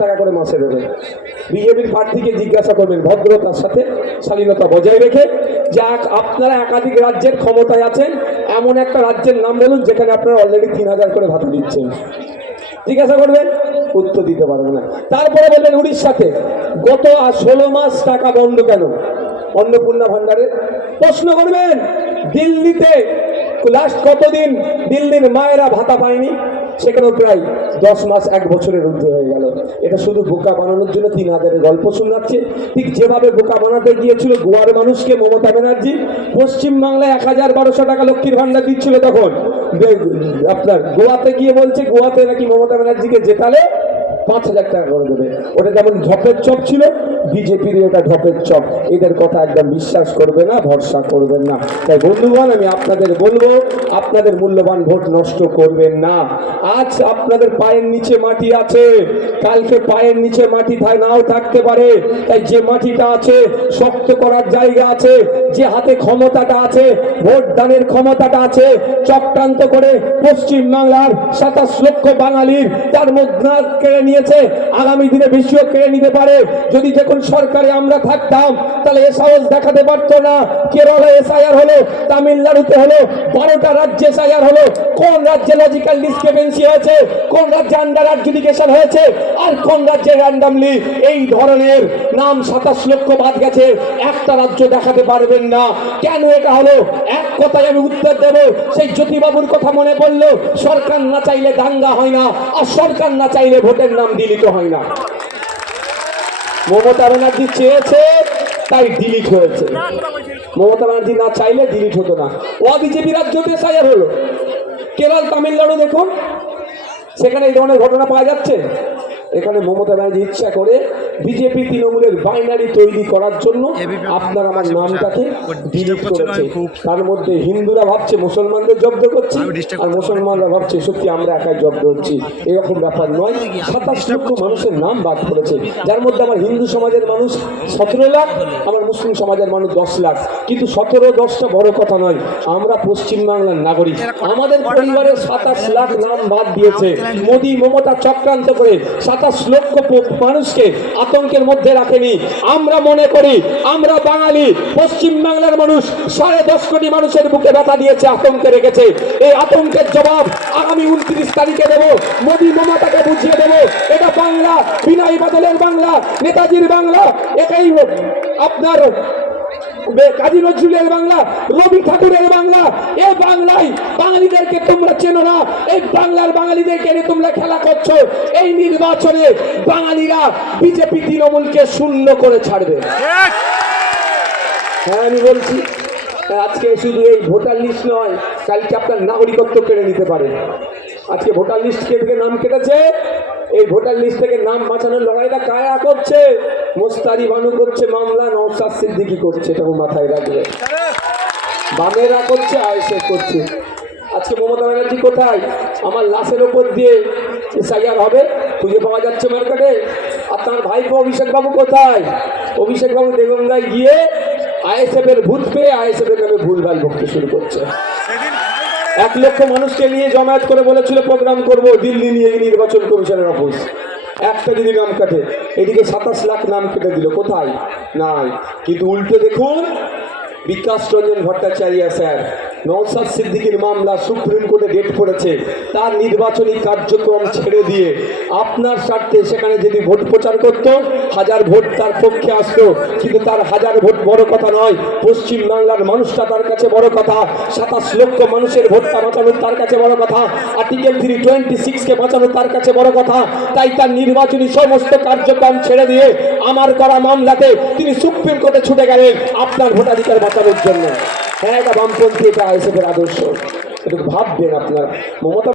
টাকা করে মাসে দেবেন। বিজেপির প্রার্থীকে জিজ্ঞাসা করবেন ভদ্রতার সাথে, শালীনতা বজায় রেখে, যে আপনারা একাধিক রাজ্যের ক্ষমতায় আছেন, এমন একটা রাজ্যের নাম বলুন যেখানে আপনারা অলরেডি 3000 করে ভাতা দিচ্ছেন। জিজ্ঞাসা করবেন, উত্তর দিতে পারবে না। তারপরে বলবেন উড়িষ্যাতে গত 16 মাস টাকা বন্ধ কেন অন্নপূর্ণা ভান্ডারে। প্রশ্ন করবেন দিল্লিতে লাস্ট কতদিন দিল্লির মায়েরা ভাতা পায়নি, সেখানেও প্রায় 10 মাস 1 বছরের ঊর্ধ্বে হয়ে গেল। এটা শুধু বোকা বানানোর জন্য 3000-এর গল্প শোনাচ্ছে। ঠিক যেভাবে বোকা বানাতে গিয়েছিল গোয়ার মানুষকে মমতা ব্যানার্জি, পশ্চিমবাংলায় 1000-1200 টাকা লক্ষ্মীর ভান্ডার দিচ্ছিল, তখন আপনার গোয়াতে গিয়ে বলছে গোয়াতে নাকি মমতা ব্যানার্জিকে জেতালে 5000 টাকা করে দেবে। ওটা যেমন ঢপের চপ ছিল, বিজেপির ওটা ঢপের চপ। এদের কথা একদম বিশ্বাস করবে না, ভরসা করবেন না। তাই বন্ধুগণ, আমি আপনাদের বলবো, আপনাদের মূল্যবান ভোট নষ্ট করবেন না। আজ আপনাদের পায়ের নিচে মাটি আছে, কালকে পায়ের নিচে মাটি নাও থাকতে পারে। তাই যে মাটিটা আছে, শক্ত করার জায়গা আছে, যে হাতে ক্ষমতাটা আছে, ভোট দানের ক্ষমতাটা আছে, চক্রান্ত করে পশ্চিম বাংলার 27 লক্ষ বাঙালির তার মধ্যে কেড়ে নিয়েছে, আগামী দিনে বেশিও কেড়ে নিতে পারে। যদি যখন সরকারে আমরা থাকতাম, তাহলে এ সাহস দেখাতে পারতো না। কেরলে এসআইআর হলো, তামিলনাড়ুতে হলো, 12টা রাজ্যে এসআইআর হলো। কোন রাজ্যে লজিক্যাল ডিসক্রিপেন্সি হয়েছে, কোন রাজ্যে আন্ডার অ্যাডজুডিকেশন হয়েছে, আর কোন রাজ্যে র্যান্ডামলি এই ধরনের নাম 27 লক্ষ বাদ গেছে, একটা রাজ্য দেখাতে পারবেন না। কেন এটা হলো? এক কথায় আমি উত্তর দেব, সেই জ্যোতিবাবুর কথা মনে পড়লো, সরকার না চাইলে দাঙ্গা হয় না, আর সরকার না চাইলে ভোটের নাম ডিলিট হয় না। মমতা ব্যানার্জি চেয়েছে তাই ডিলিট হয়েছে, মমতা ব্যানার্জি না চাইলে ডিলিট হতো না। বিজেপি রাজ্যতে এসআইআর হলো, কেরল তামিলনাড়ু দেখুন, সেখানে এই ধরনের ঘটনা পাওয়া যাচ্ছে। এখানে মমতা ব্যানার্জি ইচ্ছা করে বিজেপি তৃণমূলের বাইনারি তৈরি করার জন্য আপনার আমার নামটাকে ডিলিট করেছে। তার মধ্যে হিন্দুরা ভাবছে মুসলমানদের জব্দ করছি, আর মুসলমানরা ভাবছে সত্যি আমরা একাই জব্দ হচ্ছি। এরকম ব্যাপার নয়। 27 লক্ষ মানুষের নাম বাদ করেছে, যার মধ্যে আমার হিন্দু সমাজের মানুষ 17 লাখ, আমার মুসলিম সমাজের মানুষ 10 লাখ। কিন্তু 17-10টা বড় কথা নয়, আমরা পশ্চিমবাংলার নাগরিক, আমাদের পরিবারের 27 লাখ নাম বাদ দিয়েছে মোদী মমতা চক্রান্ত করে। 27 লক্ষ মানুষকে আতঙ্কের মধ্যে রাখেনি। আমরা মনে করি আমরা বাঙালি, পশ্চিম বাংলার মানুষ 10.5 কোটি মানুষের বুকে ব্যথা দিয়েছে, আতঙ্কে রেখেছে। এই আতঙ্কের জবাব আগামী 29 তারিখে দেব, মোদী মমতাকে বুঝিয়ে দেব। এটা বাংলা, বিনয় বাদলের বাংলা, নেতাজির বাংলা, এটাই আপনার কাজী নজরুলের বাংলা, রবি ঠাকুরের বাংলা। এই বাংলায় বাঙালিদেরকে তোমরা চেনো না, এই বাংলার বাঙালিদেরকে নিয়ে তোমরা খেলা করছো। এই নির্বাচনে বাঙালিরা বিজেপি তৃণমূলকে শূন্য করে ছাড়বে। হ্যাঁ, আমি বলছি, আজকে শুধু এই ভোটার লিস্ট নয়, কালকে আপনার নাগরিকত্ব কেড়ে নিতে পারে। আজকে ভোটার লিস্ট থেকে নাম কেটেছে, এই ভোটার লিস্ট থেকে নাম বাঁচানোর লড়াইটা কারা করছে? মোস্তারি বানু করছে মামলা, নওশাদ সিদ্দিকী করছে, এটা মাথায় রাখবে। বামেরা করছে, আইএসএফ করছে। আজকে মমতা ব্যানার্জি কোথায়? আমার লাশের ওপর দিয়ে এসআইআর হবে, খুঁজে পাওয়া যাচ্ছে মার্কেটে। আপনার ভাইপো অভিষেক বাবু কোথায়? অভিষেক বাবু দেগঙ্গায় গিয়ে আইএসএফ এর ভূত পেয়ে আইএসএফ এর নামে ভুলভাল বকতে শুরু করছে। 1 লক্ষ মানুষকে নিয়ে জমায়েত করে বলেছিল প্রোগ্রাম করব, দিল্লি নিয়ে নির্বাচন কমিশনের অফিস। একটা যদি নাম কাটে, এদিকে 27 লাখ নাম কেটে দিল, কোথায়? নাই। কিন্তু উল্টো দেখুন, বিকাশ রঞ্জন ভট্টাচার্য স্যার, নওশাদ সিদ্দিকীর মামলা সুপ্রিম কোর্টে ডেট পড়েছে, তার নির্বাচনী কার্যক্রম ছেড়ে দিয়ে আপনার স্বার্থে সেখানে যদি ভোট প্রচার করত, 1000 ভোট তার পক্ষে আসতো। কিন্তু তার 1000 ভোট বড় কথা নয়, পশ্চিম বাংলার মানুষটা তার কাছে বড় কথা। 27 লক্ষ মানুষের ভোটটা বাঁচানো তার কাছে বড় কথা, আর্টিকেল 326-কে বাঁচানো তার কাছে বড় কথা। তাই তার নির্বাচনী সমস্ত কার্যক্রম ছেড়ে দিয়ে আমার করা মামলাতে তিনি সুপ্রিম কোর্টে ছুটে গেলেন আপনার ভোটাধিকার বাঁচানোর জন্য। হ্যাঁ, এটা বামপন্থী, এটা আইএসএফের আদর্শ। এটা ভাববেন আপনারা। মমতা